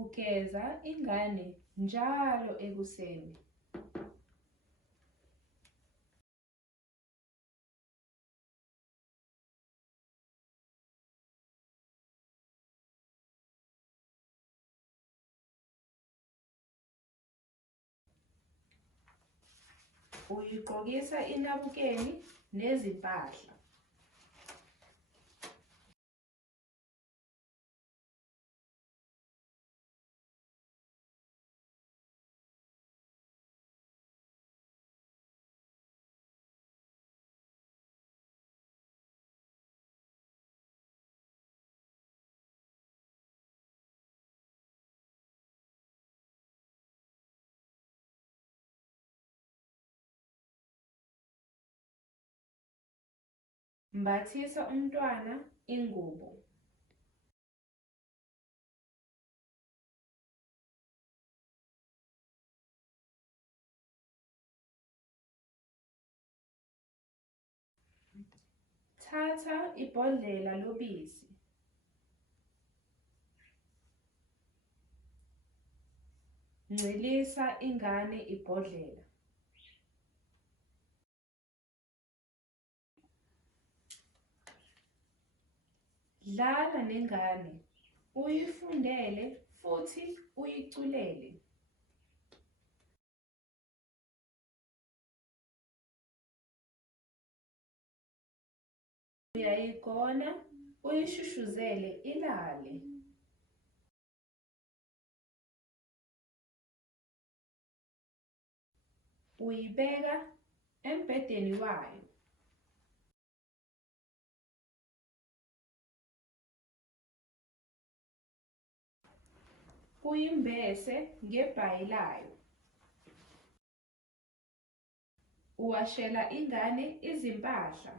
Ugeza ingane njalo ekuseni. Uyigqokisa inabukeni nezimpahla. Mbathisa umntwana ingubo. Thatha ibhodlela lobisi. Ncelisa ingane ibhodlela. Dlala nengane, uyifundele futhi uyiculele. Uyayigona, uyishushuzele ilale. Uyibeka embhedeni wayo. Uyimbese ngebhayi layo. Uwashela ingane izimpahla.